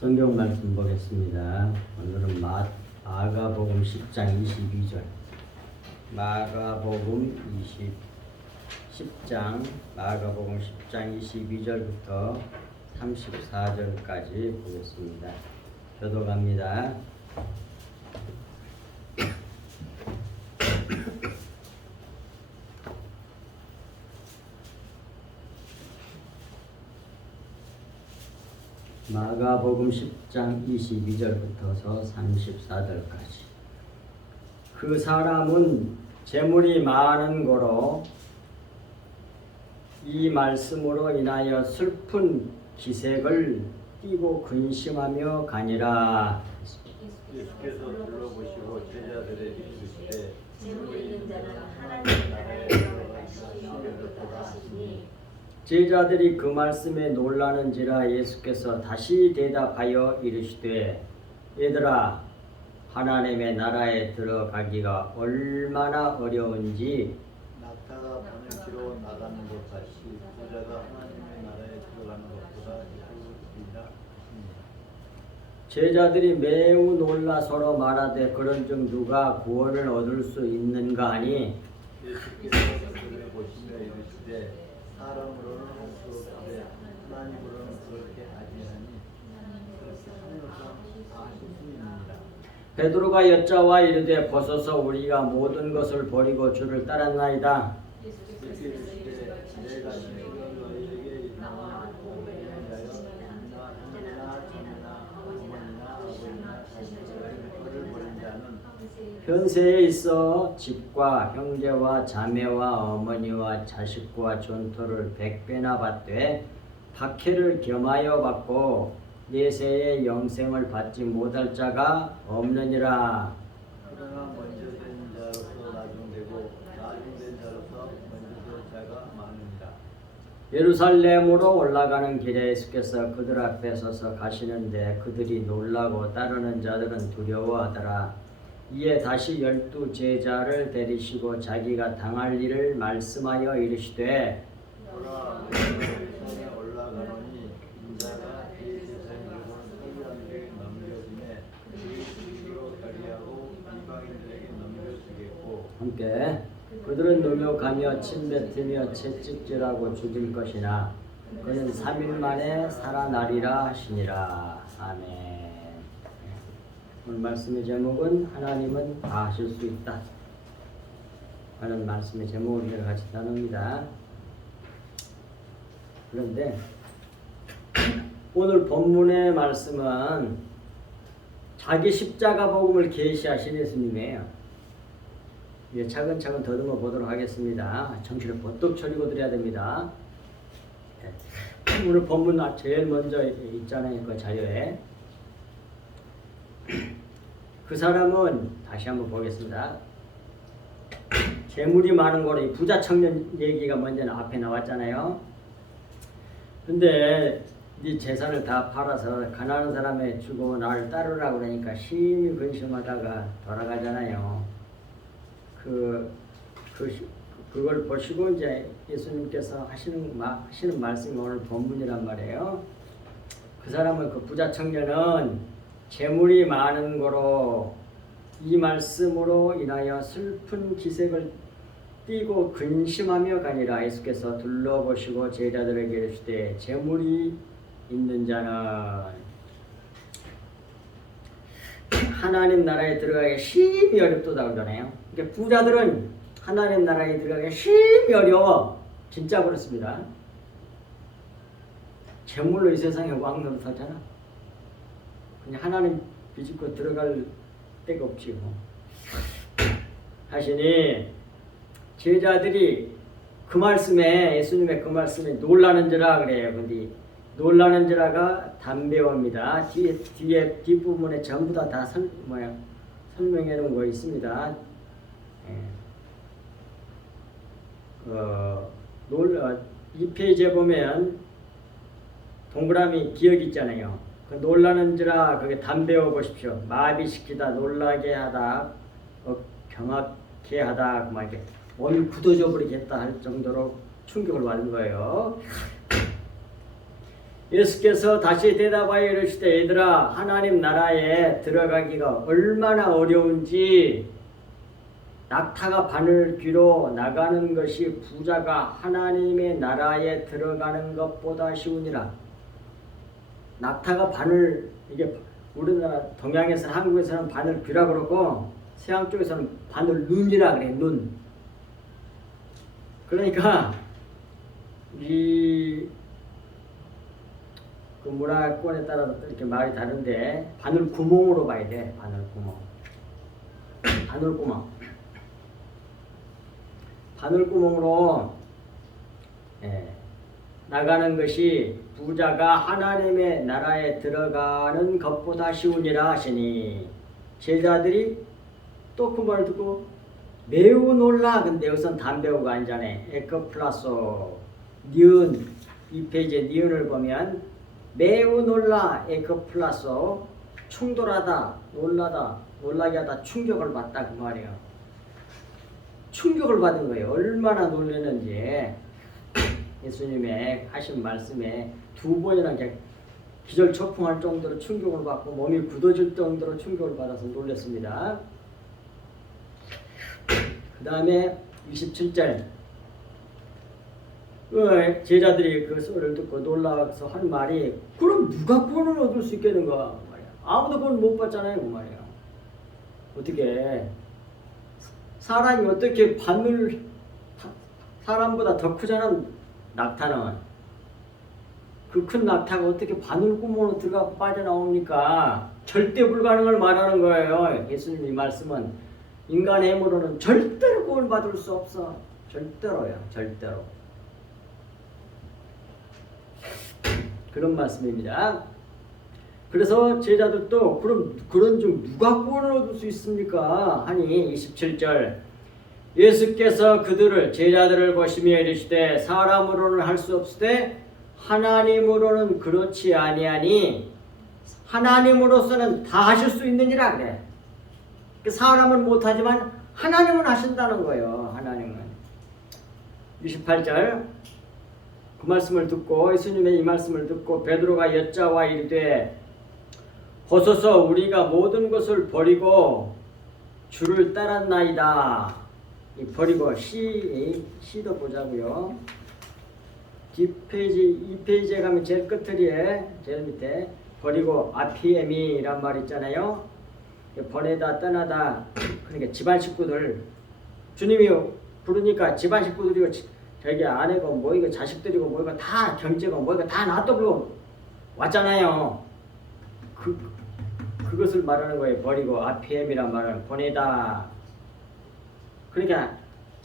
성경 말씀 보겠습니다. 오늘은 마가복음 10장 22절. 마가복음 10장 22절부터 34절까지 보겠습니다. 교독합니다. 마가복음 10장 22절부터 34절까지. 그 사람은 재물이 많은 거로 이 말씀으로 인하여 슬픈 기색을 띠고 근심하며 가니라. 예수께서 둘러보시고 제자들에게 이르시되 재물이 있는 자는 하나님 나라에 들어갈 것이요 하시니 제자들이 그 말씀에 놀라는지라. 예수께서 다시 대답하여 이르시되 얘들아, 하나님의 나라에 들어가기가 얼마나 어려운지 낙타가 바늘기로 나가는 것 같이 부자가 하나님의 나라에 들어가는 것보다 쉬우리라 하십니다. 제자들이 매우 놀라 서로 말하되 그런즉 누가 구원을 얻을 수 있는가 하니 예수께서 그들을 보시며 이르시되 사람으로는 할 수 없되 하나님으로는 그렇게 아니하니 그렇게 하늘로서 다 하실 수 있느니라. 베드로가 여짜와 이르되 보소서, 우리가 모든 것을 버리고 주를 따랐나이다. 예수께서 이르시되 내가 지금 너희에게 나와 복음을 위하여 이나 형이나 자매나 어머니나 아버지나 자식들을 버린 자는 현세에 있어 집과 형제와 자매와 어머니와 자식과 존토를 100배나 받되 박해를 겸하여 받고 내세의 영생을 받지 못할 자가 없느니라. 그러나 먼저 된 자로서 나중되고 나중된 자로서 먼저 된 자가 많으니라. 예루살렘으로 올라가는 길에 예수께서 그들 앞에 서서 가시는데 그들이 놀라고 따르는 자들은 두려워하더라. 이에 다시 12 제자를 데리시고 자기가 당할 일을 말씀하여 이르시되 보라, 성에 올라가노니 인자가 이 세상에 사람들에게 넘겨주매 그들이 죽이러 가리하고 이방인들에게 넘겨주겠고 함께 그들은 노력하며 침뱉으며 채찍질하고 죽일 것이나 그는 3일 만에 살아나리라 하시니라. 아멘. 오늘 말씀의 제목은 하나님은 다 하실 수 있다 하는 말씀의 제목을 우리가 같이 나눕니다. 그런데 오늘 본문의 말씀은 자기 십자가 복음을 계시하신 예수님이에요. 이제 차근차근 더듬어 보도록 하겠습니다. 정신을 번뜩 차리고 드려야 됩니다. 오늘 본문 제일 먼저 있잖아요, 그 자료에. 그 사람은 다시 한번 보겠습니다. 재물이 많은 거로 이 부자 청년 얘기가 먼저 앞에 나왔잖아요. 근데 네 재산을 다 팔아서 가난한 사람에 주고 나를 따르라고 그러니까 심히 근심하다가 돌아가잖아요. 그걸 보시고 이제 예수님께서 하시는 말씀이 오늘 본문이란 말이에요. 그 사람은, 그 부자 청년은 재물이 많은 거로 이 말씀으로 인하여 슬픈 기색을 띠고 근심하며 가니라. 예수께서 둘러보시고 제자들에게 이르시되 재물이 있는 자는 하나님 나라에 들어가기 심히 어렵다고 그러네요. 그러니까 부자들은 하나님 나라에 들어가기 심히 어려워. 진짜 그렇습니다. 재물로 이 세상에 왕 노릇하잖아. 그냥 하나님 비집고 들어갈 데가 없지 뭐. 하시니 제자들이 그 말씀에, 예수님의 그 말씀에 놀라는지라 그래요. 근데 놀라는지라가 담배어입니다. 뒤에 뒷부분에 전부 다 설명해 놓은 거 있습니다. 이 페이지에 보면 동그라미 기억 있잖아요. 그 놀라는지라 그게 담배어 보십시오. 마비시키다, 놀라게 하다, 경악케 하다, 막 이렇게 몸이 굳어져 버리겠다 할 정도로 충격을 받은 거예요. 예수께서 다시 대답하여 이르시되 얘들아 하나님 나라에 들어가기가 얼마나 어려운지 낙타가 바늘 귀로 나가는 것이 부자가 하나님의 나라에 들어가는 것보다 쉬우니라. 낙타가 바늘 이게 우리나라 동양에서는 한국에서는 바늘 귀라 그러고 서양 쪽에서는 바늘 눈이라 그래 눈. 그러니까 이 그 문화권에 따라서 이렇게 말이 다른데 바늘 구멍으로 봐야 돼. 바늘 구멍. 바늘 구멍. 바늘 구멍으로 나가는 것이 부자가 하나님의 나라에 들어가는 것보다 쉬우니라 하시니 제자들이 또 그 말을 듣고 매우 놀라. 근데 여기선 담배우가 아니잖아요. 에크플라소 니은 2페이지에 니은을 보면 매우 놀라 에크플라소 충돌하다 놀라다 놀라게 하다 충격을 받다 그 말이에요. 충격을 받은 거예요. 얼마나 놀랐는지 예수님의 하신 말씀에 두 번이나 기절초풍할 정도로 충격을 받고 몸이 굳어질 정도로 충격을 받아서 놀랐습니다. 그 다음에 27절 제자들이 그 소리를 듣고 놀라서 한 말이 그럼 누가 구원을 얻을 수 있겠는가 말이야. 아무도 구원 못 받잖아요 그 말이야. 어떻게 사람이 어떻게 바늘 사람보다 더 크잖아 낙타는. 그 큰 낙타가 어떻게 바늘 구멍으로 들어가 빠져나옵니까? 절대 불가능을 말하는 거예요. 예수님의 말씀은 인간의 힘으로는 절대로 구원받을 수 없어. 절대로요. 절대로. 그런 말씀입니다. 그래서 제자들도 그럼 그런 중 누가 구원을 얻을 수 있습니까? 하니 27절 예수께서 그들을 제자들을 보시며 이르시되 사람으로는 할 수 없으되 하나님으로는 그렇지 아니하니 하나님으로서는 다 하실 수 있느니라 그래. 사람은 못하지만 하나님은 하신다는 거예요. 하나님은. 28절 그 말씀을 듣고 예수님의 이 말씀을 듣고 베드로가 여짜와 이르되 보소서 우리가 모든 것을 버리고 주를 따랐나이다. 이 버리고 시도 보자고요. 뒷페이지 2페이지에 가면 제일 끝트리에 제일 밑에 버리고 아피에미란 말 있잖아요. 보내다 떠나다. 그러니까 집안 식구들 주님이 부르니까 집안 식구들이고 저기 아내고 뭐 이거 자식들이고 뭐 이거 다 경제고 뭐 이거 다 놔두고 왔잖아요. 그것을 말하는 거예요. 버리고 아피엠이란 말은 보내다. 그러니까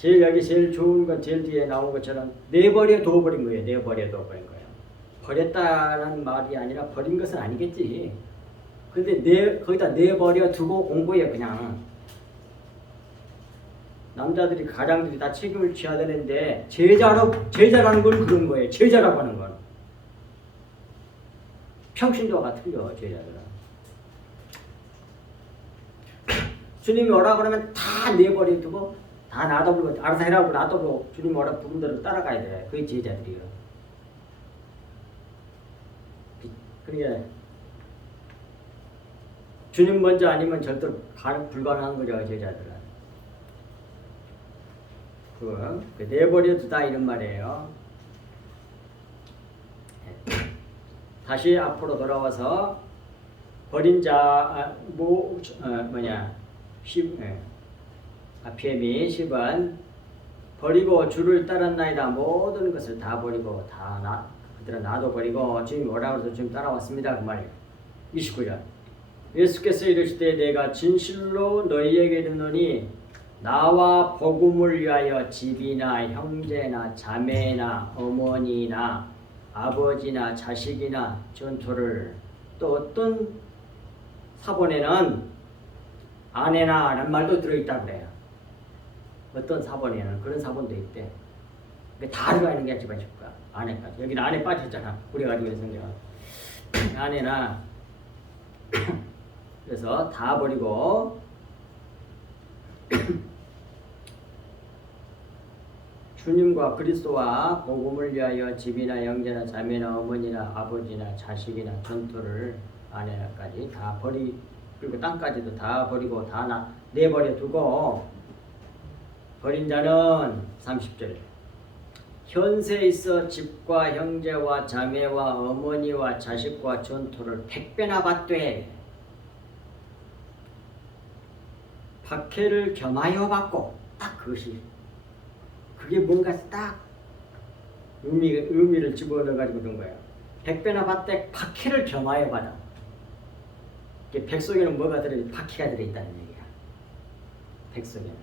여기 제일 좋은 건 제일 뒤에 나온 것처럼 내버려 둬버린 거예요. 내버려 둬버린 거예요. 버렸다는 말이 아니라 버린 것은 아니겠지. 근데 거기다 내버려 두고 온 거예요. 그냥. 남자들이 가장들이 다 책임을 져야 되는데 제자라는 건 그런 거예요. 제자라고 하는 건 평신도가 틀려. 제자들은 주님이 오라 그러면 다 내버려 두고 다 놔둬버리고 알아서 해라고 놔둬버리고 주님이 오라 부른 대로 따라가야 돼. 그게 제자들이에요. 그러니까 주님 먼저 아니면 절대로 불가능한 거죠. 제자들은. 그 내버려 두다 이런 말이에요. 다시 앞으로 돌아와서 버린 자 아피엠이 10은 버리고 주를 따랐나이다. 모든 것을 다 버리고 그들은 놔둬버리고 주님 오라고 해서 주님 따라왔습니다. 그 말이에요. 29절 예수께서 이르시되 내가 진실로 너희에게 이르노니 나와 복음을 위하여 집이나 형제나 자매나 어머니나 아버지나 자식이나 전토를 또 어떤 사본에는 아내나 라는 말도 들어있다 그래요. 어떤 사본에는 그런 사본도 있대. 다 들어가 있는 게 집안 식구가 아내까지. 여기는 아내 빠졌잖아. 그래가지고 성경 아내나 그래서 다 버리고 주님과 그리스도와 복음을 위하여 집이나 형제나 자매나 어머니나 아버지나 자식이나 전토를 아내까지 다 그리고 땅까지도 다 버리고 다 내버려 두고 버린 자는 30절 현세에 있어 집과 형제와 자매와 어머니와 자식과 전토를 100배나 받되 박해를 겸하여 받고 딱 그것이 그게 뭔가 딱 의미를 집어넣어 가지고 그런 거예요. 100배나 받되 박해를 겸하여 받아. 백 속에는 뭐가 들어있? 박해가 들어있다는 얘기야. 백 속에는.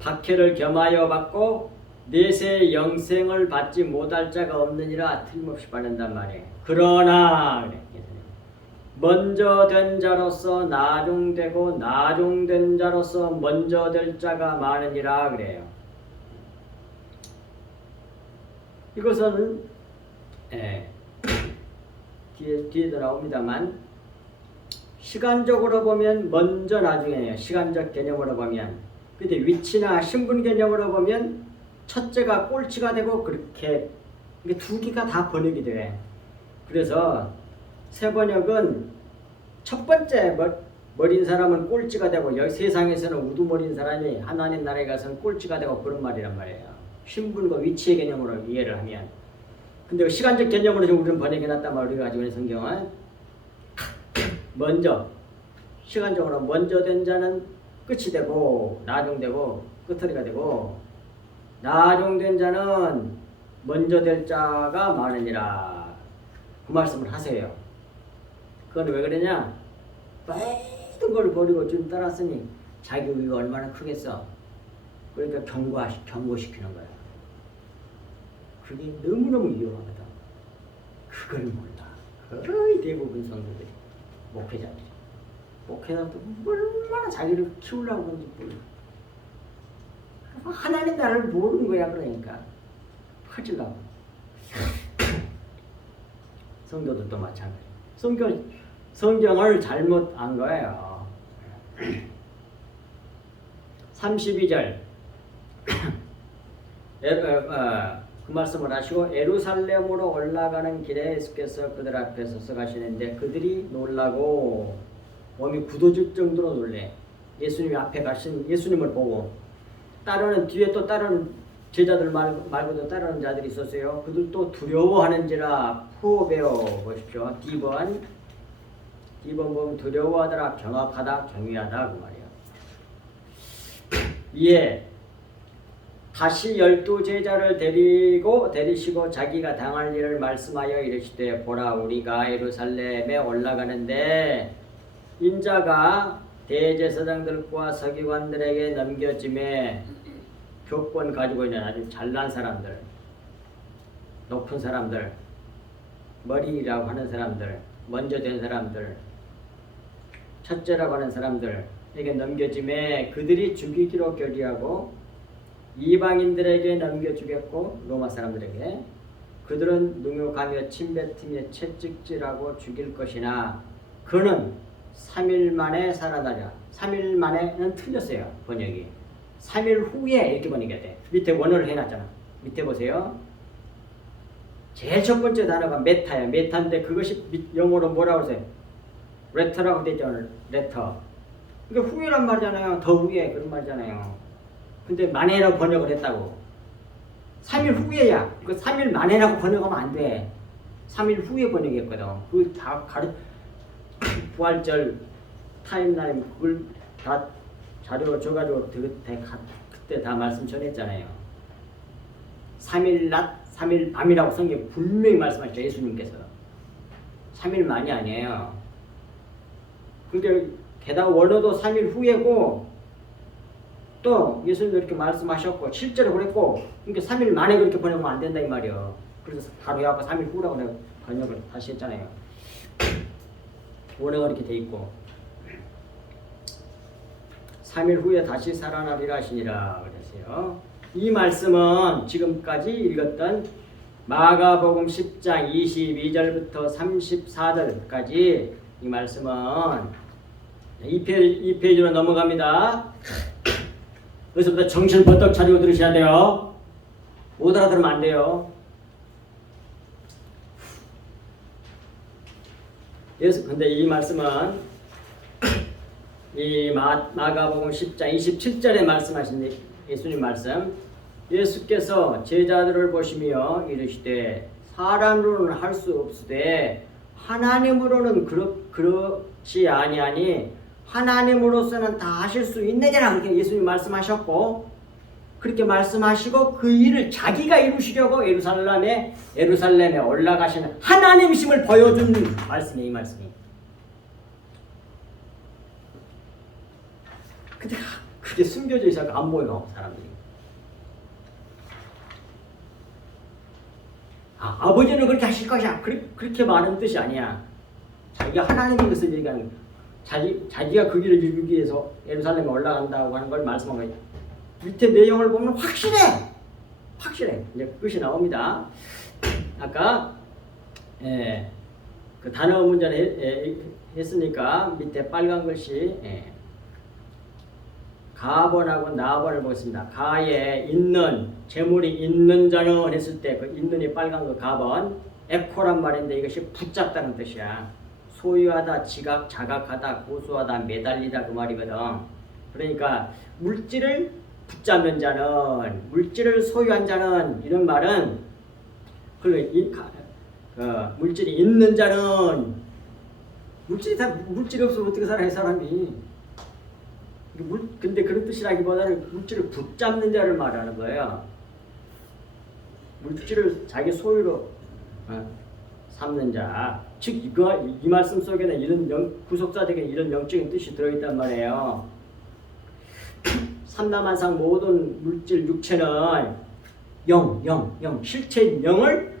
박해를 겸하여 받고 내세 영생을 받지 못할 자가 없느니라 틀림없이 받는단 말이에요. 그러나 그래. 먼저 된 자로서 나중되고 나중된 자로서 먼저 될 자가 많으니라 그래요. 이것은 뒤에도 나옵니다만 시간적으로 보면 먼저 나중이에요. 시간적 개념으로 보면. 근데 위치나 신분 개념으로 보면 첫째가 꼴찌가 되고 그렇게 이게 두 개가 다 번역이 돼. 그래서 새 번역은 첫 번째 머린 사람은 꼴찌가 되고 여기 세상에서는 우두머린 사람이 하나님 나라에 가서는 꼴찌가 되고 그런 말이란 말이에요. 신분과 위치의 개념으로 이해를 하면. 근데 시간적 개념으로 우리는 번역해놨단 말이에요. 가지고 있는 성경은 먼저 시간적으로 먼저 된 자는 끝이 되고 나중되고 끝허리가 되고 나중된 자는 먼저 될 자가 많으니라. 그 말씀을 하세요. 그건 왜 그러냐? 모든 걸 버리고 좀 따랐으니 자기 의가 얼마나 크겠어. 그러니까 경고시키는 거야. 그게 너무너무 위험하거든. 그걸 몰라. 거의 대부분 성도들이 목회자들이. 목회자도 얼마나 자기를 키우려고 그런지 몰라. 하나님 나라를 모르는 거야. 그러니까 퍼지려고. 성도들도 마찬가지. 성경을 잘못 안 거예요. 32절 그 말씀을 하시고 예루살렘으로 올라가는 길에 예수께서 그들 앞에 서서 가시는데 그들이 놀라고 몸이 굳어질 정도로 놀래. 예수님이 앞에 가신 예수님을 보고 뒤에 또 따르는 제자들 말고도 따르는 자들이 있었어요. 그들도 두려워하는지라 푸어 배워 보십시오. D번 보면 두려워하더라, 경악하다, 경외하다 그 말이에요. 이에 다시 12제자를 데리시고 자기가 당할 일을 말씀하여 이르시되 보라 우리가 예루살렘에 올라가는데 인자가 대제사장들과 서기관들에게 넘겨짐에 교권 가지고 있는 아주 잘난 사람들, 높은 사람들, 머리라고 하는 사람들, 먼저 된 사람들, 첫째라고 하는 사람들에게 넘겨짐에 그들이 죽이기로 결의하고 이방인들에게 넘겨주겠고 로마 사람들에게 그들은 능욕하며 침뱉으며 채찍질하고 죽일 것이나 그는 3일 만에 살아나리라. 3일 만에는 틀렸어요. 번역이. 3일 후에 이렇게 번역해야 돼. 밑에 원어를 해놨잖아. 밑에 보세요. 제일 첫 번째 단어가 메타예요. 메타인데 그것이 영어로 뭐라고 하세요? 레터라고 되죠. 레터. 그러니까 후에란 말이잖아요. 더 후에 그런 말이잖아요. 근데 만에라고 번역을 했다고. 3일 후에야. 이거 3일 만에라고 번역하면 안 돼. 3일 후에 번역했거든. 그걸 다 부활절 타임라인 그걸 다 자료 줘가지고 그때 다 말씀 전했잖아요. 3일 낮, 3일 밤이라고 성경 분명히 말씀하셨죠. 예수님께서. 3일 만이 아니에요. 그러니까 게다가 원어도 3일 후에고 또 예수님도 이렇게 말씀하셨고 실제로 그랬고 그러니까 3일 만에 그렇게 번역하면 안 된다 이 말이에요. 그래서 바로 약간 3일 후라고 내가 번역을 다시 했잖아요. 원어가 이렇게 돼 있고 3일 후에 다시 살아나리라 하시니라 그랬어요. 이 말씀은 지금까지 읽었던 마가복음 10장 22절부터 34절까지 이 말씀은 이 페이지로 넘어갑니다. 그래서부터 정신 번쩍 차리고 들으셔야 돼요. 못 알아들으면 안 돼요. 근데 이 말씀은 이 마가복음 10장 27절에 말씀하신 예수님 말씀, 예수께서 제자들을 보시며 이르시되 사람으로는 할 수 없으되 하나님으로는 그렇지 아니하니 하나님으로서는 다 하실 수 있느니라. 그렇게 예수님 말씀하셨고, 그렇게 말씀하시고 그 일을 자기가 이루시려고 예루살렘에 올라가시는 하나님심을 보여준 말씀이 이 말씀이. 근데 그게 숨겨져 있어서 안 보여 사람들이. 아버지는 그렇게 하실 것이야. 그렇게 말하는 뜻이 아니야. 자기가 하나님의 것을 얘기하는 거야. 자기가 그 길을 이루기 위해서 예루살렘에 올라간다고 하는 걸 말씀한 거예요. 밑에 내용을 보면 확실해. 이제 끝이 나옵니다. 아까 그 단어 문제를 했으니까 밑에 빨간 글씨 가번하고 나번을 보겠습니다. 가에 있는 재물이 있는 자는 했을 때 그 있는이 빨간 거 가번 에코란 말인데 이것이 붙잡다는 뜻이야. 소유하다, 자각하다, 고수하다, 매달리다 그 말이거든. 그러니까 물질을 붙잡는 자는, 물질을 소유한 자는, 이런 말은 물질이 있는 자는, 물질이 없으면 어떻게 살아 이 사람이. 근데 그런 뜻이라기보다는 물질을 붙잡는 자를 말하는 거예요. 물질을 자기 소유로 삼는 자. 즉 이 말씀 속에는 이런 구속사적인 이런 영적인 뜻이 들어있단 말이에요. 삼라만상 모든 물질 육체는 실체인 영을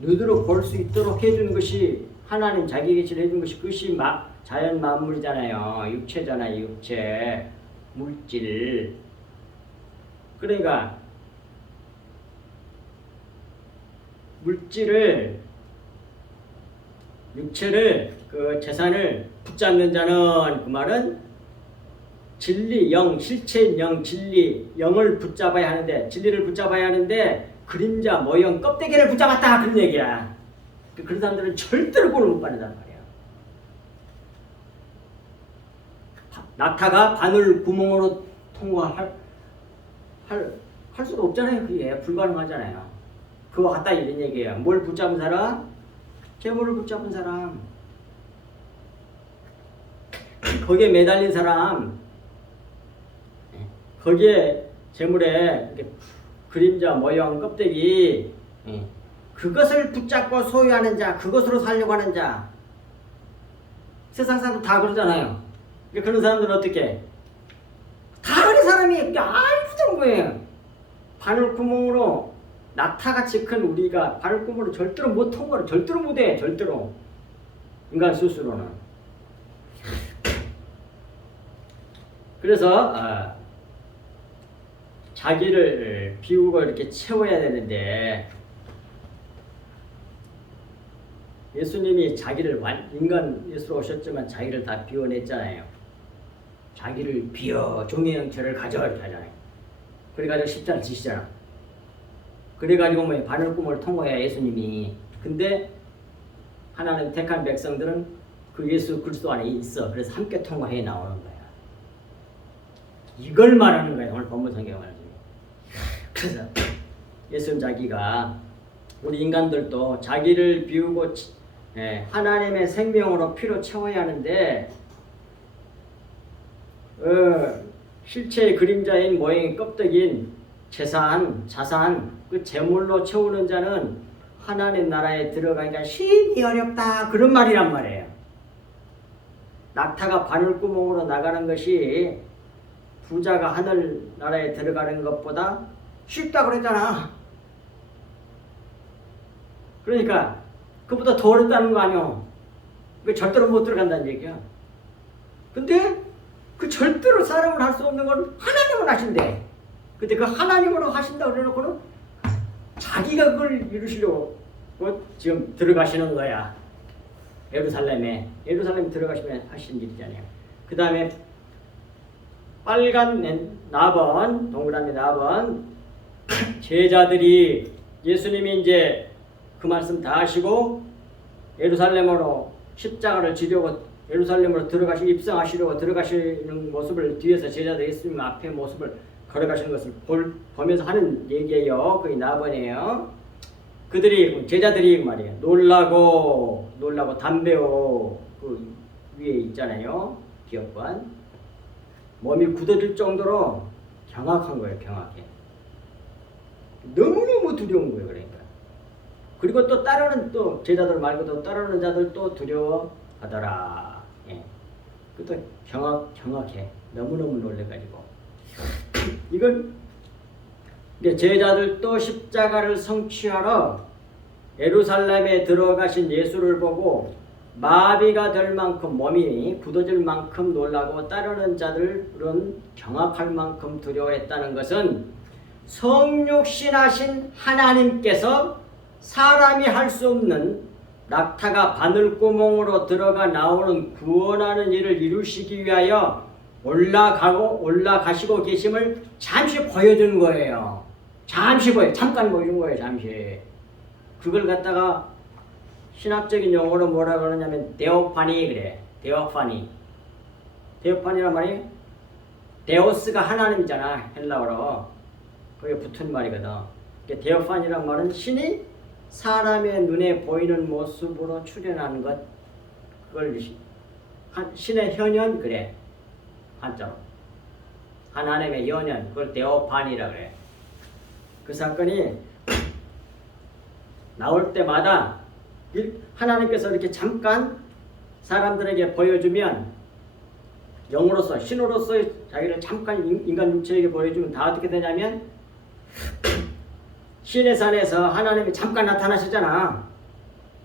눈으로 볼 수 있도록 해주는 것이 하나님 자기 계시를 해준 것이 그것이 자연 만물이잖아요. 육체잖아요. 육체 물질. 그러니까 육체를 그 재산을 붙잡는 자는, 그 말은 진리 영, 실체인 영, 진리 영을 붙잡아야 하는데, 진리를 붙잡아야 하는데 그림자 모형 껍데기를 붙잡았다 그런 얘기야. 그런 사람들은 절대로 구원을 못 받는단 말이야. 낙타가 바늘 구멍으로 통과할 수가 없잖아요. 그게 불가능하잖아요. 그거 같다 이런 얘기예요. 뭘 붙잡은 사람? 재물을 붙잡은 사람. 거기에 매달린 사람. 거기에 재물에 그림자 모형 껍데기, 그것을 붙잡고 소유하는 자, 그것으로 살려고 하는 자. 세상 사람들 다 그러잖아요. 그런 사람들은 어떻게? 다 그런 사람이 아무튼 거예요. 바늘구멍으로 낙타같이 큰 우리가 바늘구멍으로 절대로 못 통과를 절대로 못해. 절대로. 인간 스스로는. 그래서 자기를 비우고 이렇게 채워야 되는데, 예수님이 자기를 인간 예수로 오셨지만 자기를 다 비워냈잖아요. 자기를 비워 종의 형체를 가져 이렇게 하잖아요. 그래가지고 십자가를 지시잖아. 그래가지고 뭐 바늘구멍을 통과해야 예수님이. 근데 하나님 택한 백성들은 그 예수 그리스도 안에 있어. 그래서 함께 통과해 나오는 거야. 이걸 말하는 거예요. 오늘 본문 성경을 말하는 거예요. 그래서 예수님 자기가 우리 인간들도 자기를 비우고 하나님의 생명으로 피로 채워야 하는데, 실체의 그림자인 모형의 껍데기인 자산, 그 재물로 채우는 자는 하나님 나라에 들어가기가 심히 어렵다. 그런 말이란 말이에요. 낙타가 바늘구멍으로 나가는 것이 부자가 하늘 나라에 들어가는 것보다 쉽다 그랬잖아. 그러니까 그보다 더 어렵다는 거 아니야. 그 절대로 못 들어간다는 얘기야. 근데 그 절대로 사람은 할 수 없는 건 하나님은 하신대. 근데 그 하나님으로 하신다 그래놓고는 자기가 그걸 이루시려고 지금 들어가시는 거야. 예루살렘에 들어가시면 하시는 일이잖아요. 그 다음에 빨간 나번, 동그라미 나번 제자들이 예수님이 이제 그 말씀 다 하시고 예루살렘으로 십자가를 지려고 예루살렘으로 입성하시려고 들어가시는 모습을 뒤에서 제자들 예수님 앞에 모습을 걸어가시는 것을 보면서 하는 얘기예요. 그게 나번이에요. 그들이 제자들이 말이에요. 놀라고 담배오 그 위에 있잖아요. 기업관 몸이 굳어질 정도로 경악한 거예요. 경악해. 너무너무 두려운 거예요. 그러니까. 그리고 또 따르는 또 제자들 말고도 따르는 자들 또 두려워하더라. 예. 그것도 경악해. 너무너무 놀래가지고. 이건 제자들도 십자가를 성취하러 예루살렘에 들어가신 예수를 보고 마비가 될 만큼 몸이 굳어질 만큼 놀라고 따르는 자들은 경악할 만큼 두려워했다는 것은 성육신하신 하나님께서 사람이 할 수 없는 낙타가 바늘구멍으로 들어가 나오는 구원하는 일을 이루시기 위하여 올라가시고 계심을 잠시 보여주는 거예요. 잠깐 보여준 거예요. 잠시. 그걸 갖다가 신학적인 용어로 뭐라 그러냐면 데오파니 그래. 데오파니란 말이 데오스가 하나님이잖아. 헬라어로. 그게 붙은 말이거든. 데오파니란 말은 신이 사람의 눈에 보이는 모습으로 출현하는 것. 그걸 신의 현현 그래. 한자로. 하나님의 연연. 그걸 데오파니라 그래. 그 사건이 나올 때마다 하나님께서 이렇게 잠깐 사람들에게 보여주면 영으로서 신으로서 자기를 잠깐 인간 육체에게 보여주면 다 어떻게 되냐면 신의 산에서 하나님이 잠깐 나타나시잖아.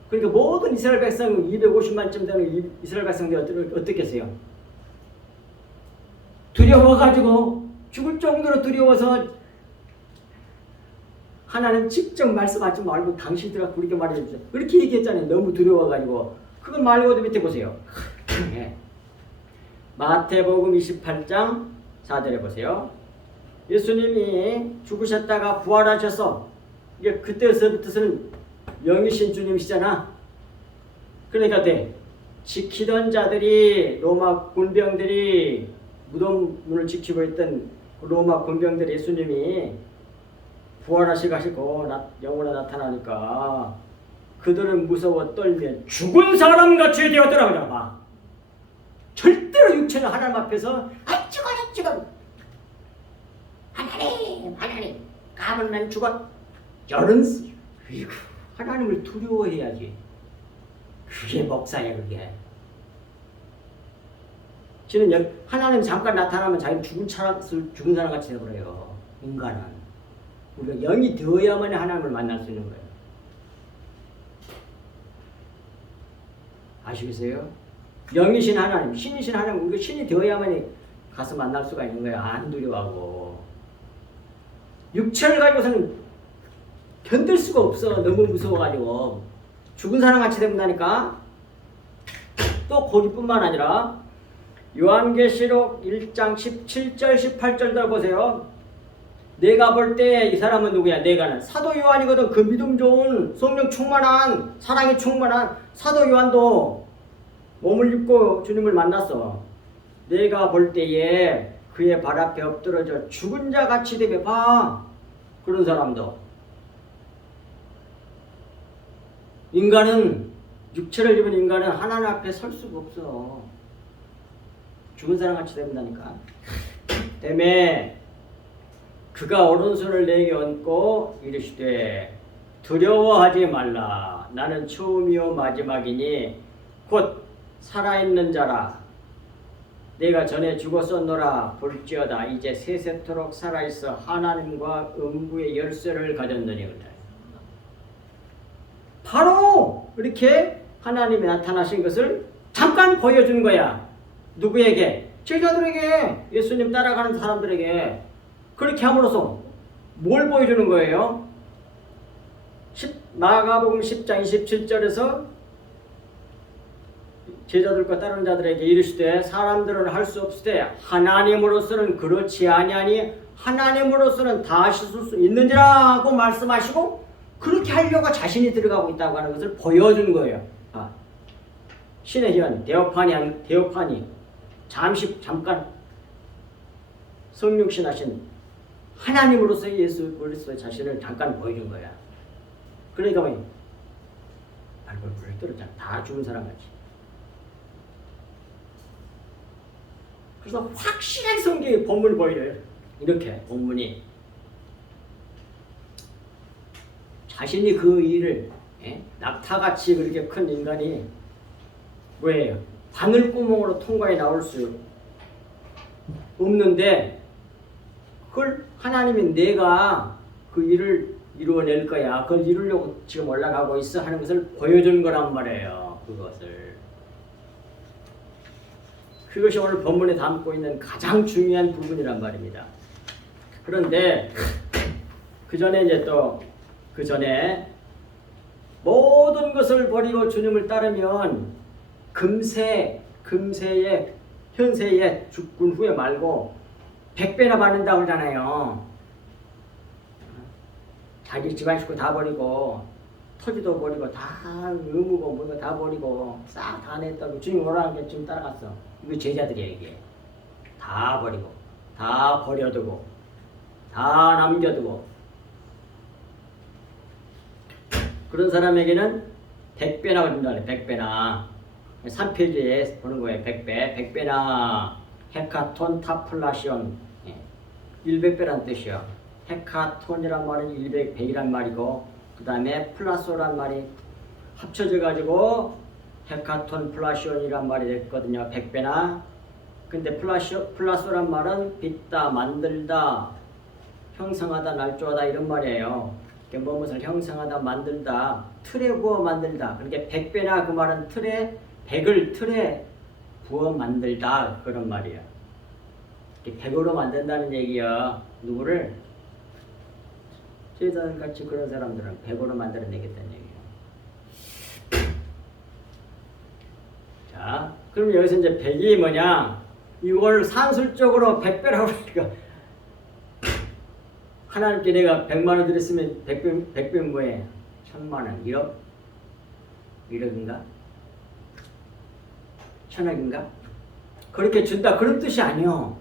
그러니까 모든 이스라엘 백성 250만쯤 되는 이스라엘 백성들이 어떻겠어요? 두려워가지고 죽을 정도로 두려워서 하나님 직접 말씀하지 말고 당신들아 그렇게 말해주세요. 그렇게 얘기했잖아요. 너무 두려워가지고. 그거 말고도 밑에 보세요. 네. 마태복음 28장 4절에 보세요. 예수님이 죽으셨다가 부활하셔서 이게 그때서부터는 영이신 주님이시잖아. 그러니까 지키던 자들이 로마 군병들이 무덤 문을 지키고 있던 로마 군병들이 예수님이 부활하시고 영으로 나타나니까 그들은 무서워 떨며 죽은 사람같이 되었더라. 봐. 절대로 육체는 하나님 앞에서 죽어 하나님 가면 난 죽어 저런 하나님을 두려워해야지. 그게 목사야. 그게 지는 하나님 잠깐 나타나면 자기는 죽은 사람같이 되어버려요. 인간은 우리가 영이 되어야만 하나님을 만날 수 있는 거예요. 아시겠어요? 영이신 하나님, 신이신 하나님, 우리가 신이 되어야만 가서 만날 수가 있는 거예요. 안 두려워하고. 육체를 가지고서는 견딜 수가 없어. 너무 무서워가지고. 죽은 사람같이 된다니까. 또 거기뿐만 아니라 요한계시록 1장 17절 18절들 보세요. 내가 볼 때 이 사람은 누구야? 내가는 사도 요한이거든. 그 믿음 좋은 성령 충만한 사랑이 충만한 사도 요한도 몸을 입고 주님을 만났어. 내가 볼 때에 그의 발 앞에 엎드러져 죽은 자 같이 되게 봐. 그런 사람도. 인간은 육체를 입은 인간은 하나님 앞에 설 수가 없어. 죽은 사람 같이 된다니까. 때문에 그가 오른손을 내게 얹고 이르시되 두려워하지 말라. 나는 처음이요 마지막이니 곧 살아있는 자라. 내가 전에 죽었었노라. 볼지어다 이제 세세토록 살아있어 하나님과 음부의 열쇠를 가졌느니. 바로 이렇게 하나님이 나타나신 것을 잠깐 보여준 거야. 누구에게? 제자들에게. 예수님 따라가는 사람들에게. 그렇게 함으로써 뭘 보여주는 거예요? 마가복음 10장 27절에서 제자들과 다른 자들에게 이르시되 사람들은 할 수 없으되 하나님으로서는 그렇지 아니하니 하나님으로서는 다 하실 수 있는지라고 말씀하시고 그렇게 하려고 자신이 들어가고 있다고 하는 것을 보여준 거예요. 신의 현 데오파니 잠깐 성육신 하신 하나님으로서의 예수 그리스도의 자신을 잠깐 보여준 거야. 그러니까 뭐 발벌을 떨었잖아. 다 죽은 사람 같이. 그래서 확실한 성경의 본문을 보이래요. 이렇게 본문이 자신이 그 일을 낙타같이 그렇게 큰 인간이 뭐예요? 바늘구멍으로 통과해 나올 수 없는데 그걸 하나님이 내가 그 일을 이루어낼 거야. 그걸 이루려고 지금 올라가고 있어 하는 것을 보여준 거란 말이에요. 그것이 오늘 본문에 담고 있는 가장 중요한 부분이란 말입니다. 그런데 그 전에 모든 것을 버리고 주님을 따르면 금세의 현세에 죽은 후에 말고 100배나 받는다고 그러잖아요. 자기 집안 식구 다 버리고 토지도 버리고 다 의무고 뭐고 다 버리고 싹 다 냈다고 주님 오라는 게 지금 따라갔어. 이거 제자들이야 이게. 다 버리고 다 버려두고 다 남겨두고 그런 사람에게는 100배나 준다 그래. 100배나 3페이지에 보는 거예요. 100배나 헤카톤 타플라시온 100배란 뜻이야. 헤카톤이란 말은 100이란 말이고 그 다음에 플라소란 말이 합쳐져 가지고 헤카톤 플라시온이란 말이 됐거든요. 100배나. 근데 플라소란 말은 빚다, 만들다, 형성하다, 날조하다 이런 말이에요. 무엇을 형성하다, 만들다, 틀에 부어 만들다. 그러니까 100배나 그 말은 100을 틀에 부어 만들다 그런 말이야. 100으로 만든다는 얘기야. 누구를? 제자들같이 그런 사람들은 100으로 만들어내겠다는 얘기야. 자, 그럼 여기서 이제 100이 뭐냐? 이걸 산술적으로 100배라고 그러니까 하나님께 내가 100만원 드렸으면 100배는 뭐예요? 1000만원, 1억? 1억인가? 1000억인가? 그렇게 준다 그런 뜻이 아니요.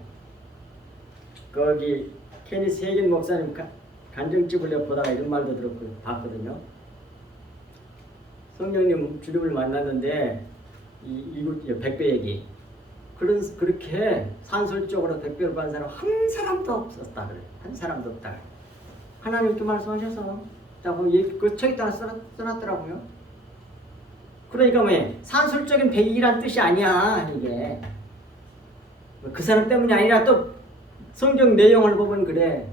거기 케니스 헤긴 목사님 간증집을 내가 보다가 이런 말도 봤거든요. 성령님 주님을 만났는데 이곳 100배 얘기. 그렇게 산술적으로 100배를 받은 사람 한 사람도 없었다 그래. 한 사람도 없다. 하나님께 말씀하셔서 그 책에다가 써놨더라고요. 그러니까 산술적인 100이란 뜻이 아니야 이게. 그 사람 때문이 아니라 또 성경 내용을 보면 그래.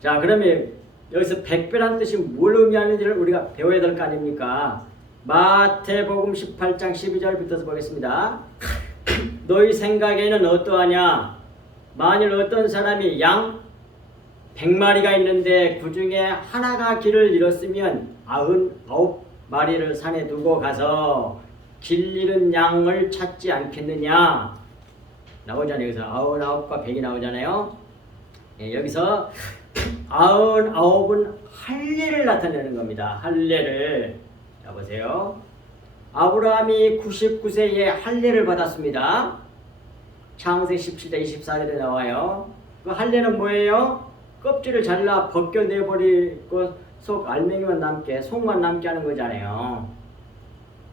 자, 그러면 여기서 100배라는 뜻이 뭘 의미하는지를 우리가 배워야 될 거 아닙니까? 마태복음 18장 12절부터 보겠습니다. 너희 생각에는 어떠하냐? 만일 어떤 사람이 양 100마리가 있는데 그 중에 하나가 길을 잃었으면 99마리를 산에 두고 가서 길 잃은 양을 찾지 않겠느냐? 나오잖아요. 여기서 99과 100이 나오잖아요. 여기서 99은 할례를 나타내는 겁니다. 할례를. 자, 보세요. 아브라함이 99세에 할례를 받았습니다. 창세 17장 24절에 나와요. 그 할례는 뭐예요? 껍질을 잘라 벗겨내버리고 속 알맹이만 남게, 속만 남게 하는 거잖아요.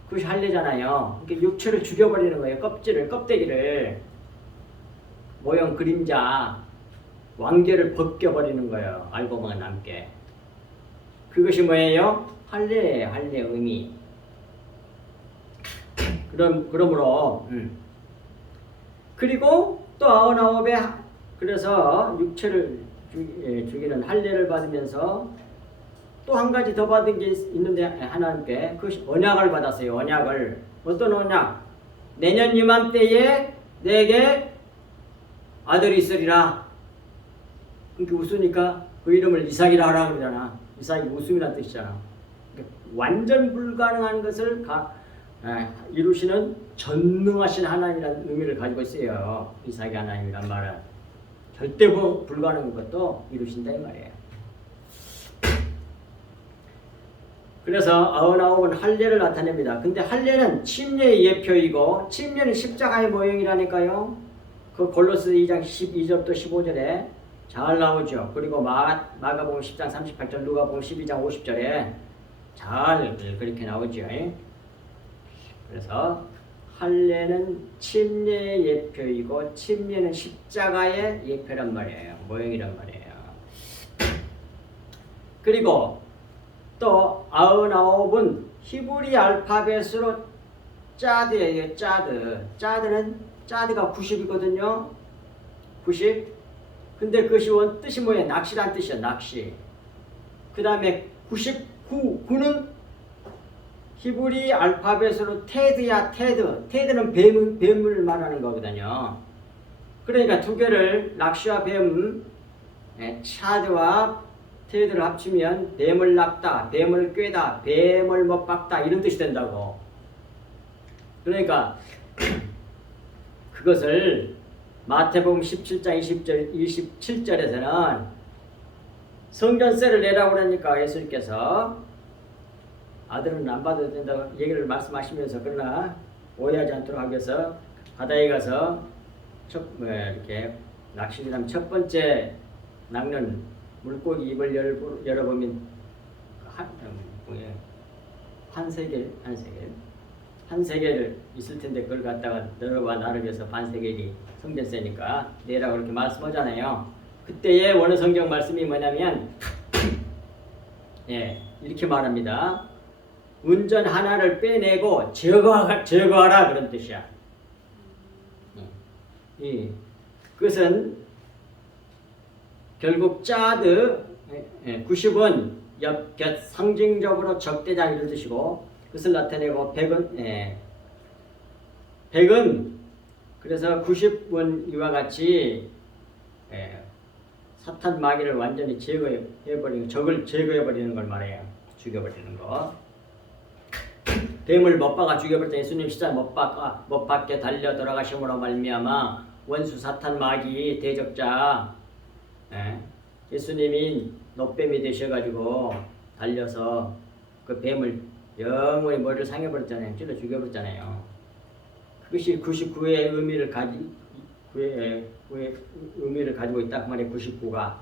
그것이 할례잖아요. 그러니까 육체를 죽여버리는 거예요. 껍데기를. 모형, 그림자, 완결을 벗겨버리는 거예요. 알고만 남게. 그것이 뭐예요? 할례예요. 할례 의미. 그러므로 그리고 또 99에 그래서 육체를 죽이는 할례를 받으면서 또 한 가지 더 받은 게 있는데 하나님께 그것이 언약을 받았어요. 언약을. 어떤 언약? 내년 이맘때에 내게 아들이 있으리라. 그렇게 웃으니까 그 이름을 이삭이라 하라 그러잖아. 이삭이 웃음이라는 뜻이잖아. 그러니까 완전 불가능한 것을 이루시는 전능하신 하나님이라는 의미를 가지고 있어요. 이삭이 하나님이란 말은 절대 불가능한 것도 이루신다 이 말이에요. 그래서 99은 할례를 나타냅니다. 근데 할례는 침례의 예표이고 침례는 십자가의 모형이라니까요. 그 골로새 2장 12절부터 15절에 잘 나오죠. 그리고 마가복음 10장 38절, 누가복음 12장 50절에 잘 그렇게 나오죠. 그래서 할례는 침례의 예표이고 침례는 십자가의 예표란 말이에요. 모형이란 말이에요. 그리고 또 99은 히브리 알파벳으로 짜드예요. 짜드가 90이거든요. 90. 근데 그것이 뜻이 뭐예요? 낚시란 뜻이에요. 낚시. 그 다음에 9는 히브리 알파벳으로 테드야. 테드는 뱀을 말하는 거거든요. 그러니까 두 개를 낚시와 뱀, 차드와 테드를 합치면 뱀을 낚다, 뱀을 꿰다, 뱀을 못 박다 이런 뜻이 된다고. 그러니까 그것을 마태복음 17장 27절에서는 성전세를 내라고 그러니까 예수님께서 아들은 안 받아도 된다고 얘기를 말씀하시면서 그러나 오해하지 않도록 하기 위해서 바다에 가서 이렇게 낚시를 하면 첫 번째 낚는 물고기 입을 열어보면 한 세겔 있을 텐데 그걸 갖다가 너와 나를 위해서 반 세겔이 성전세니까 내라고 그렇게 말씀하잖아요. 그때의 원어 성경 말씀이 뭐냐면 이렇게 말합니다. 운전 하나를 빼내고 제거하라 그런 뜻이야. 그것은 결국 짜드 90은 옆곁 상징적으로 적대자 이런 뜻이고 그것을 나타내고 100은 그래서 90은 이와 같이 사탄 마귀를 완전히 제거해버리는 적을 제거해버리는 걸 말해요. 죽여버리는 거. 뱀을 못 박아 죽여버릴 때 예수님 십자가 못 박게 달려 돌아가심으로 말미암아 원수 사탄 마귀 대적자 예수님이 노뱀이 되셔가지고 달려서 그 뱀을 영원히 머리를 상해버렸잖아요. 찔러 죽여버렸잖아요. 그것이 99의 의미를 가지고 있다. 그 말에 99가.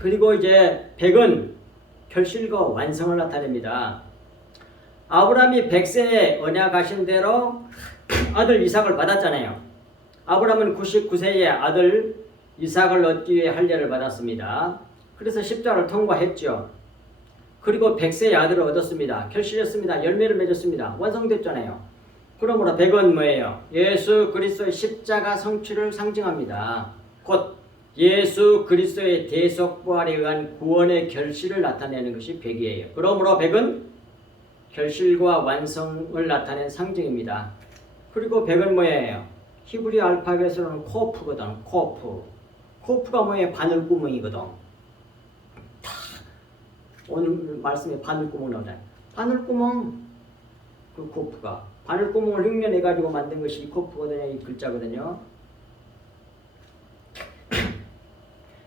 그리고 이제 100은 결실과 완성을 나타냅니다. 아브라함이 100세에 언약하신 대로 아들 이삭을 받았잖아요. 아브라함은 99세에 아들 이삭을 얻기 위해 할례를 받았습니다. 그래서 십자가를 통과했죠. 그리고 100세의 아들을 얻었습니다. 결실했습니다. 열매를 맺었습니다. 완성됐잖아요. 그러므로 100은 뭐예요? 예수 그리스도의 십자가 성취를 상징합니다. 곧 예수 그리스도의 대속부활에 의한 구원의 결실을 나타내는 것이 100이에요. 그러므로 100은 결실과 완성을 나타낸 상징입니다. 그리고 100은 뭐예요? 히브리 알파벳으로는 코프거든. 코프가 뭐예요? 바늘구멍이거든. 오늘 말씀에 바늘구멍 나오잖아요. 바늘구멍, 그 코프가. 바늘구멍을 흉내내가지고 만든 것이 이 코프거든요. 이 글자거든요.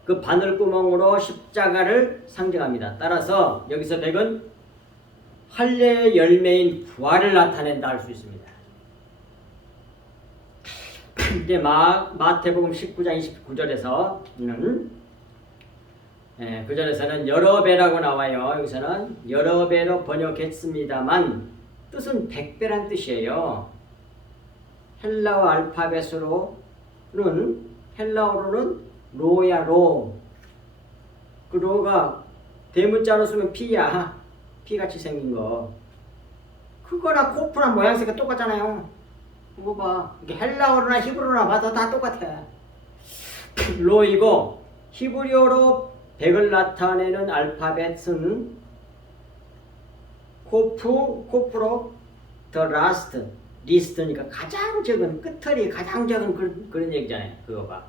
그 바늘구멍으로 십자가를 상징합니다. 따라서 여기서 100은 할례의 열매인 부활을 나타낸다 할 수 있습니다. 이제 마태복음 19장 29절에서는 그 절에서는 여러 배라고 나와요. 여기서는 여러 배로 번역했습니다만 뜻은 100배란 뜻이에요. 헬라어 알파벳으로는 헬라어로는 로야 로. 그 로가 대문자로 쓰면 피야. 피같이 생긴 거. 그거랑 코프랑 모양새가 똑같잖아요. 이거 봐. 이게 헬라어로나 히브리어나 봐도 다 똑같아. 로이고 히브리어로 100을 나타내는 알파벳은 코프로 the last, 리스트니까 가장 적은, 끝털이 가장 적은 그런 얘기잖아요. 그거 봐.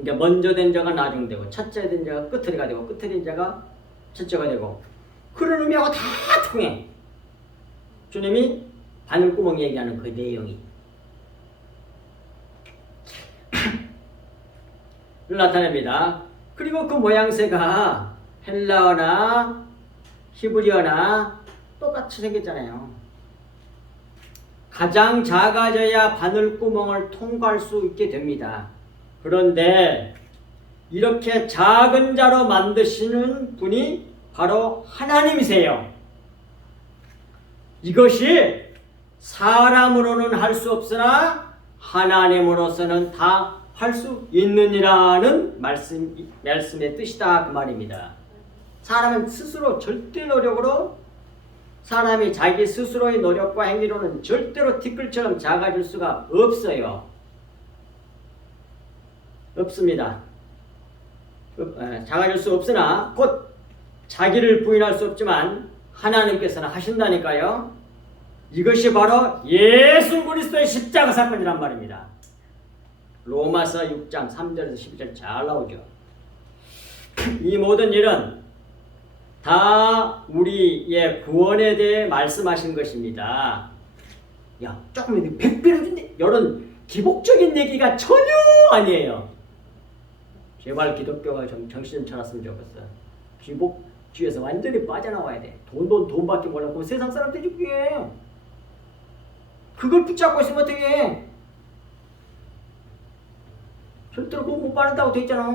그러니까 먼저 된 자가 나중 되고 첫째 된 자가 끝으로가 되고 끝에 된 자가 첫째가 되고 그런 의미하고 다 통해. 주님이 바늘구멍 얘기하는 그 내용이 나타냅니다. 그리고 그 모양새가 헬라어나 히브리어나 똑같이 생겼잖아요. 가장 작아져야 바늘구멍을 통과할 수 있게 됩니다. 그런데 이렇게 작은 자로 만드시는 분이 바로 하나님이세요. 이것이 사람으로는 할 수 없으나 하나님으로서는 다 할 수 있느니라는 말씀의 뜻이다 그 말입니다. 사람은 스스로 절대 노력으로 사람이 자기 스스로의 노력과 행위로는 절대로 티끌처럼 작아질 수가 없어요. 없습니다. 작아질 수 없으나 곧 자기를 부인할 수 없지만 하나님께서는 하신다니까요. 이것이 바로 예수 그리스도의 십자가 사건이란 말입니다. 로마서 6장 3절에서 12절 잘 나오죠. 이 모든 일은 다 우리의 구원에 대해 말씀하신 것입니다. 야, 조금 백배로인데 이런 기복적인 얘기가 전혀 아니에요. 제발 기독교가 좀 정신 좀 차렸으면 좋겠어. 기복주의에서 완전히 빠져나와야 돼. 돈밖에 몰라고 세상 사람들이 그게 그걸 붙잡고 있으면 어떻게 해? 절대로 그거 못 받는다고 돼 있잖아.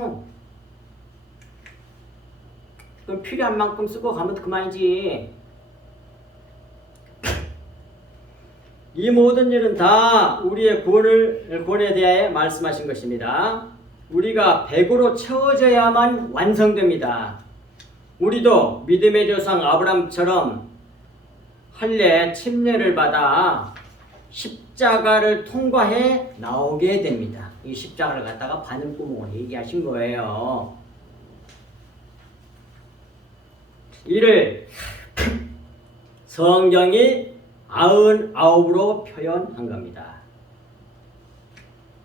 그럼 필요한 만큼 쓰고 가면 그만이지. 이 모든 일은 다 우리의 구원에 대해 말씀하신 것입니다. 우리가 100으로 채워져야만 완성됩니다. 우리도 믿음의 조상 아브라함처럼 할례 침례를 받아 십자가를 통과해 나오게 됩니다. 이 십자가를 갖다가 바늘구멍으로 얘기하신 거예요. 이를 성경이 99으로 표현한 겁니다.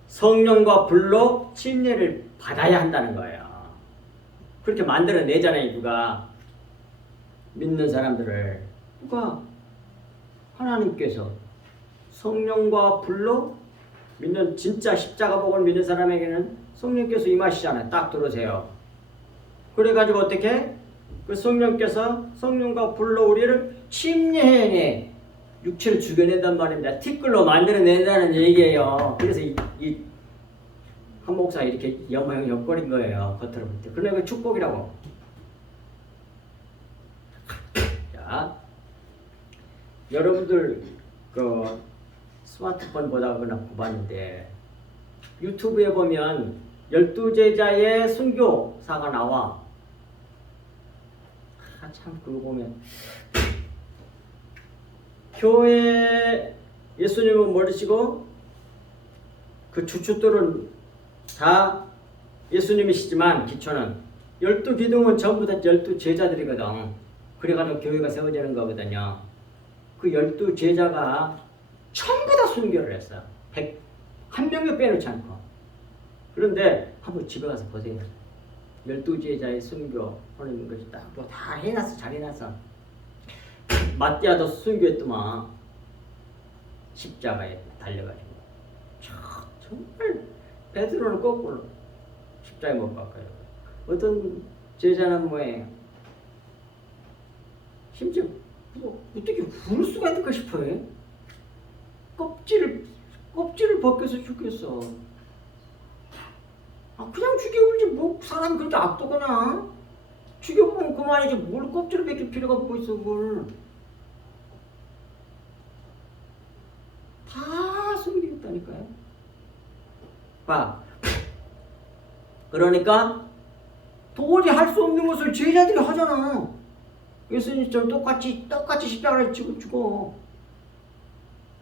성령과 불로 침례를 받아야 한다는 거예요. 그렇게 만들어내잖아요. 누가 믿는 사람들을 누가 하나님께서 성령과 불로 믿는 진짜 십자가 복을 믿는 사람에게는 성령께서 임하시잖아요. 딱 들으세요. 그래가지고 어떻게 그 성령께서 성령과 불로 우리를 침례해 육체를 죽여낸단 말입니다. 티끌로 만들어낸다는 얘기예요. 그래서 이 한 목사 이렇게 옆거린 거예요. 겉으로 볼 때. 그러니까 축복이라고. 자, 여러분들 그 스마트폰 보다거나 봤는데 유튜브에 보면 12제자의 순교사가 나와. 참 그거 보면 교회 예수님은 모르시고 그 주춧돌은 다 예수님이시지만 기초는 12기둥은 전부 다 12제자들이거든. 그래가지고 교회가 세워지는 거거든요. 그 12제자가 전부 다 순교를 했어. 한 명도 빼놓지 않고. 그런데 한번 집에 가서 보세요. 12제자의 순교 하는 것이 딱 다 해놨어. 잘 해놨어. 마띠아도 순교했더만 십자가에 달려가지고 정말 베드로는 거꾸로 십자가에 못 박아요. 어떤 제자는 뭐예요? 심지어 어떻게 부를 수가 있을까 싶어요. 껍질을 벗겨서 죽였어. 그냥 죽여버리지 뭐 사람이 그렇게 악독하냐? 죽여보면 그만이지 뭘 껍질을 벗길 필요가 없고 있어 뭘. 다 숨기겠다니까요. 봐. 그러니까 도저히 할 수 없는 것을 제자들이 하잖아. 예수님처럼 똑같이 십자가를 지고 죽어.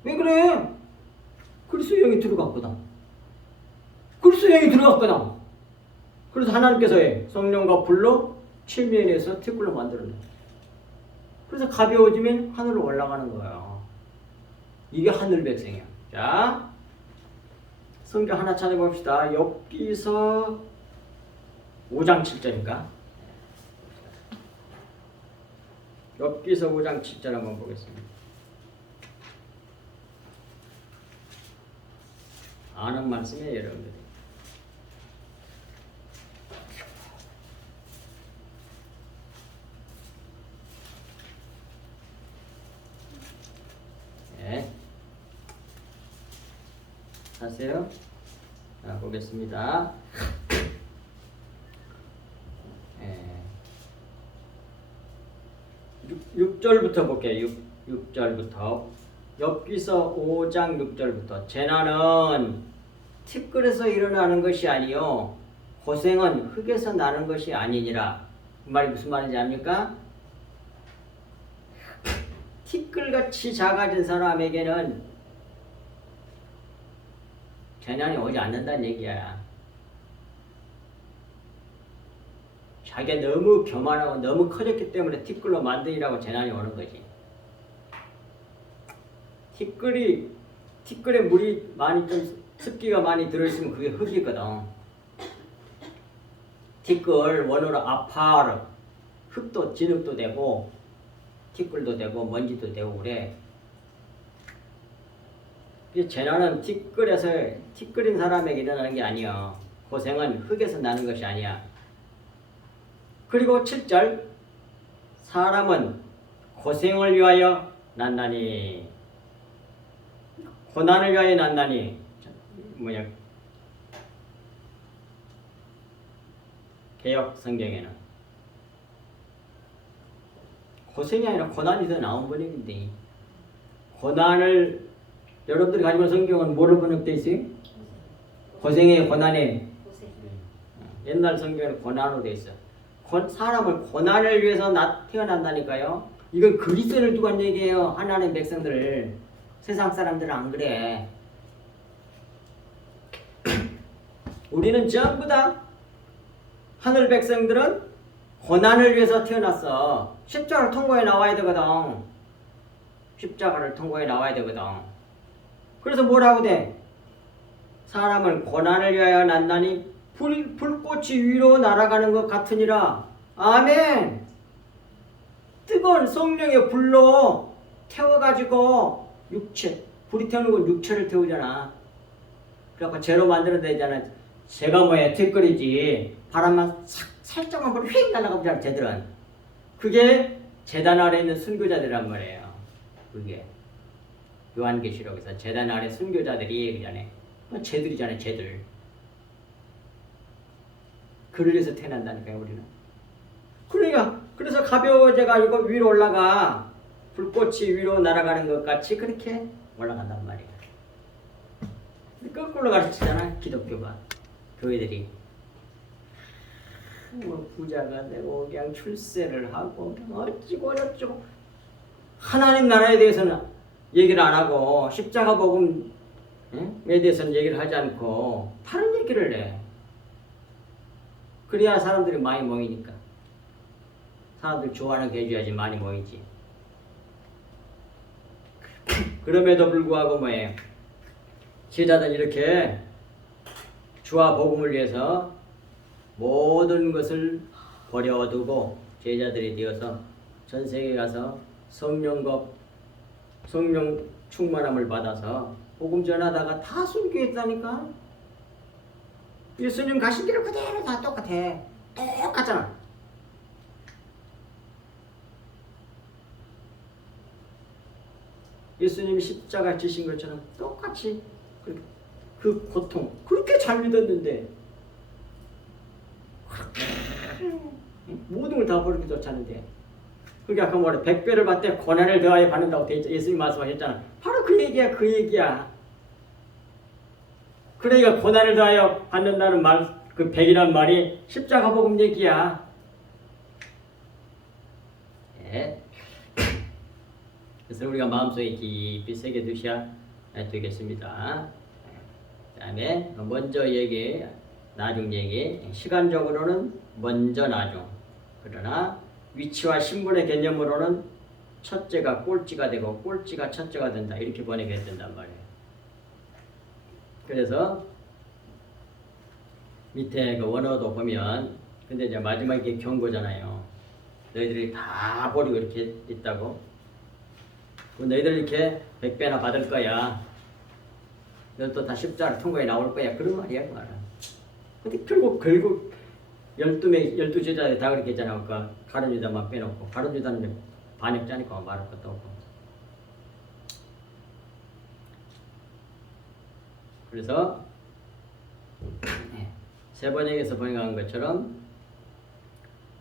왜 그래? 그리스도의 영이 들어갔거든. 그래서 하나님께서 성령과 불로 침례해서 티끌로 만들어내. 그래서 가벼워지면 하늘로 올라가는 거예요. 이게 하늘 백성이야. 자, 성경 하나 찾아봅시다. 욥기서 5장 7절인가? 욥기서 5장 7절 한번 보겠습니다. 아는 말씀이에요, 여러분들이. 네. 하세요. 자, 보겠습니다. 6절부터 볼게요. 6절부터. 욥기서 5장 6절부터. 재난은 티끌에서 일어나는 것이 아니요 고생은 흙에서 나는 것이 아니니라. 그 말이 무슨 말인지 압니까? 티끌같이 작아진 사람에게는 재난이 오지 않는다는 얘기야. 자기가 너무 교만하고 너무 커졌기 때문에 티끌로 만드니라고 재난이 오는 거지. 티끌에 물이 많이 좀 습기가 많이 들어있으면 그게 흙이거든. 티끌 원어로 아파르, 흙도 진흙도 되고 티끌도 되고 먼지도 되고 그래. 재난은 티끌인 사람에게 일어나는 게 아니야. 고생은 흙에서 나는 것이 아니야. 그리고 7절 사람은 고생을 위하여 난나니 고난을 위하여 난나니 개역 성경에는 고생이 아니라 고난이 더 나온 번역인데 고난을 여러분들이 가지고 있는 성경은 뭐로 번역되어 있어요? 고생에 고난에 옛날 성경에는 고난으로 되어 있어. 사람을 고난을 위해서 태어난다니까요. 이건 그리스도를 두고 한 얘기예요. 하나님의 백성들. 세상 사람들은 안 그래. 우리는 전부 다 하늘 백성들은 고난을 위해서 태어났어. 십자가를 통과해 나와야 되거든. 십자가를 통과해 나와야 되거든. 그래서 뭐라고 돼? 사람을 고난을 위하여 난다니 불꽃이 위로 날아가는 것 같으니라. 아멘. 뜨거운 성령의 불로 태워가지고 불이 태우는 건 육체를 태우잖아. 그래갖고 재로 만들어내잖아. 재가 뭐야? 티끌이지. 바람만 살짝만 불어 휙 날아가보잖아. 쟤들은. 그게 제단 아래 있는 순교자들이란 말이에요. 그게 요한계시록에서 제단 아래 순교자들이 그잖아요. 쟤들이잖아요. 쟤들. 그를 위해서 태어난다니까요. 우리는. 그러니까 그래서 가벼워져가지고 위로 올라가. 불꽃이 위로 날아가는 것 같이 그렇게 올라간단 말이에요. 거꾸로 가르치잖아. 기독교가. 교회들이. 뭐 부자가 되고 그냥 출세를 하고 어찌고 저쩌고 하나님 나라에 대해서는 얘기를 안 하고 십자가 복음에 대해서는 얘기를 하지 않고 다른 얘기를 해. 그래야 사람들이 많이 모이니까. 사람들 좋아하는 게 해줘야지 많이 모이지. 그럼에도 불구하고 뭐예요? 제자들 이렇게 주와 복음을 위해서 모든 것을 버려두고 제자들이 되어서 전 세계에 가서 성령 충만함을 받아서 복음 전하다가 다 순교했다니까. 예수님 가신 길은 그대로 다 똑같아. 똑같잖아. 예수님이 십자가 지신 것처럼 똑같이 그 고통 그렇게 잘 믿었는데 모든 걸 다 버리기 좋잖은데. 그러니까 그 뭐래 100배를 받되 고난을 더하여 받는다고 예수님 말씀하셨잖아. 바로 그 얘기야. 그 얘기야. 그러니까 고난을 더하여 받는다는 말, 그 100이란 말이 십자가 복음 얘기야. 네. 그래서 우리가 마음속에 깊이 새겨두셔야 되겠습니다. 그 다음에 먼저 얘기, 나중 얘기. 시간적으로는 먼저 나중. 그러나 위치와 신분의 개념으로는 첫째가 꼴찌가 되고 꼴찌가 첫째가 된다. 이렇게 번역해야 된단 말이에요. 그래서 밑에 그 원어도 보면 근데 이제 마지막에 경고잖아요. 너희들이 다 버리고 이렇게 있다고. 너희들 이렇게 100배나 받을 거야. 너도 다 십자가 통과에 나올 거야. 그런 말이야 그 말은. 근데 결국 12제자들이 다 그렇게 했잖아. 그러니까 가룟 유다만 빼놓고 가룟 유다는 반역자니까 말할 것도 없고. 그래서 세 번역에서 번역한 것처럼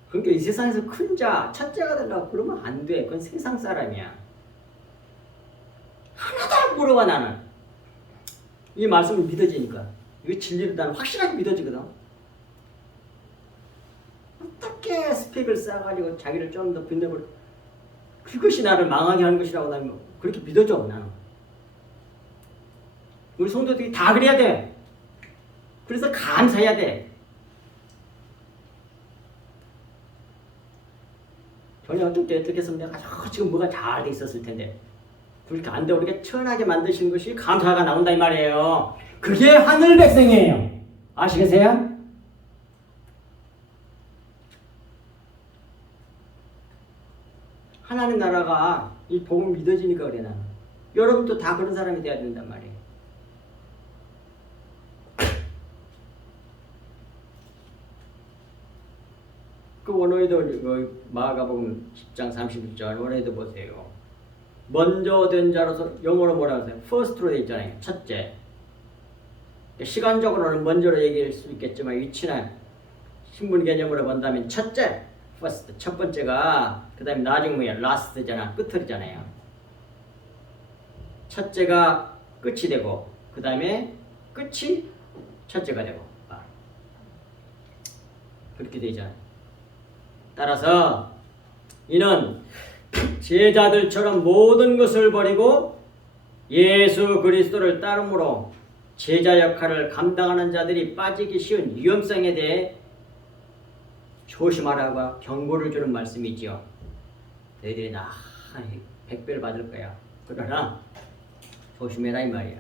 그러니까 이 세상에서 큰 자, 첫째가 되려고 그러면 안 돼. 그건 세상 사람이야. 하나도 안 물어봐 나는. 이 말씀을 믿어지니까. 이거 진리를 나는 확실하게 믿어지거든. 어떻게 스펙을 쌓아가지고 자기를 좀 더 빛내버려. 그것이 나를 망하게 하는 것이라고 나는 그렇게 믿어져 나는. 우리 성도들이 다 그래야 돼. 그래서 감사해야 돼. 전혀 어떻게 했으면 내가 지금 뭐가 잘 돼 있었을 텐데. 그렇게 안 돼. 우리가 천하게 만드신 것이 감사가 나온다 이 말이에요. 그게 하늘 백성이에요. 아시겠어요? 하나님 나라가 이 복음 믿어지니까 그래 나는. 여러분도 다 그런 사람이 돼야 된단 말이에요. 그 원어에도 그 마가복음 10장 31절 원어에도 보세요. 먼저 된 자로서 영어로 뭐라고 하세요? first로 돼 있잖아요. 첫째. 시간적으로는 먼저로 얘기할 수 있겠지만 위치는 신분 개념으로 본다면 첫째, first, 첫 번째가 그 다음에 나중에 뭐야? last잖아. 끝을이잖아요. 첫째가 끝이 되고 그 다음에 끝이 첫째가 되고 그렇게 되잖아요. 따라서 이는 제자들처럼 모든 것을 버리고 예수 그리스도를 따름으로 제자 역할을 감당하는 자들이 빠지기 쉬운 위험성에 대해 조심하라고 경고를 주는 말씀이지요. 너희들이 나 100배를 받을 거야. 그러나 조심해라 이 말이야.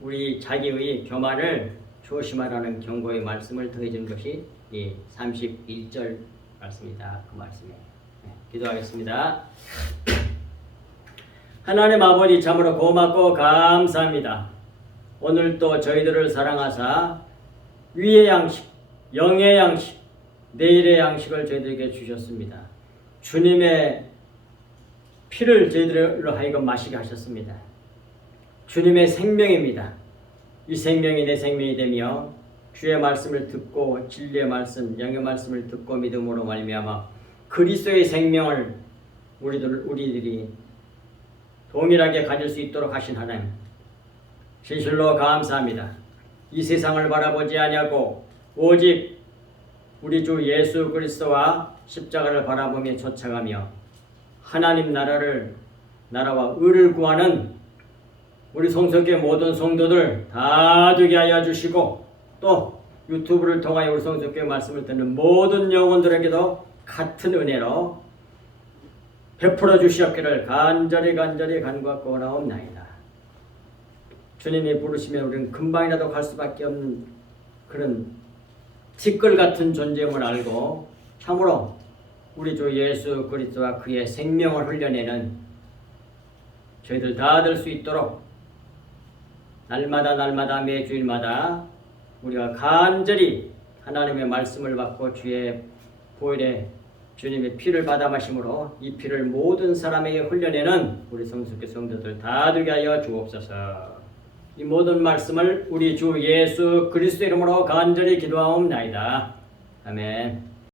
우리 자기의 교만을 조심하라는 경고의 말씀을 더해준 것이 이 31절 말씀이다. 그 말씀이에요. 기도하겠습니다. 하나님 아버지 참으로 고맙고 감사합니다. 오늘 또 저희들을 사랑하사 위의 양식, 영의 양식, 내일의 양식을 저희들에게 주셨습니다. 주님의 피를 저희들로 하여금 마시게 하셨습니다. 주님의 생명입니다. 이 생명이 내 생명이 되며 주의 말씀을 듣고 진리의 말씀, 영의 말씀을 듣고 믿음으로 말미암아 그리스도의 생명을 우리들이 동일하게 가질 수 있도록 하신 하나님, 진실로 감사합니다. 이 세상을 바라보지 아니하고 오직 우리 주 예수 그리스도와 십자가를 바라보며 쫓아가며 하나님 나라와 의를 구하는 우리 성석교회 모든 성도들 다 되게 하여 주시고 또 유튜브를 통하여 우리 성석교회 말씀을 듣는 모든 영혼들에게도 같은 은혜로 베풀어 주시옵기를 간절히 간구하고 나옵나이다. 주님이 부르시면 우리는 금방이라도 갈 수밖에 없는 그런 티끌 같은 존재임을 알고 참으로 우리 주 예수 그리스도와 그의 생명을 흘려내는 저희들 다 될 수 있도록 날마다 매주일마다 우리가 간절히 하나님의 말씀을 받고 주의 보혈에 주님의 피를 받아 마심으로 이 피를 모든 사람에게 흘려내는 우리 성숙교 성도들 다 되게 하여 주옵소서. 이 모든 말씀을 우리 주 예수 그리스도 이름으로 간절히 기도하옵나이다. 아멘.